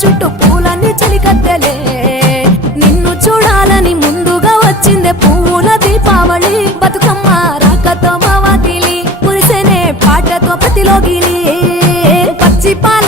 చుట్టూ పూలన్నీ చలికత్తెలే నిన్ను చూడాలని ముందుగా వచ్చిందే పువ్వుల దీపావళి బతుకమ్మ రాకతో మావాతిలి మురిసెనే పాటతో పతిలోగిలి పచ్చి పాల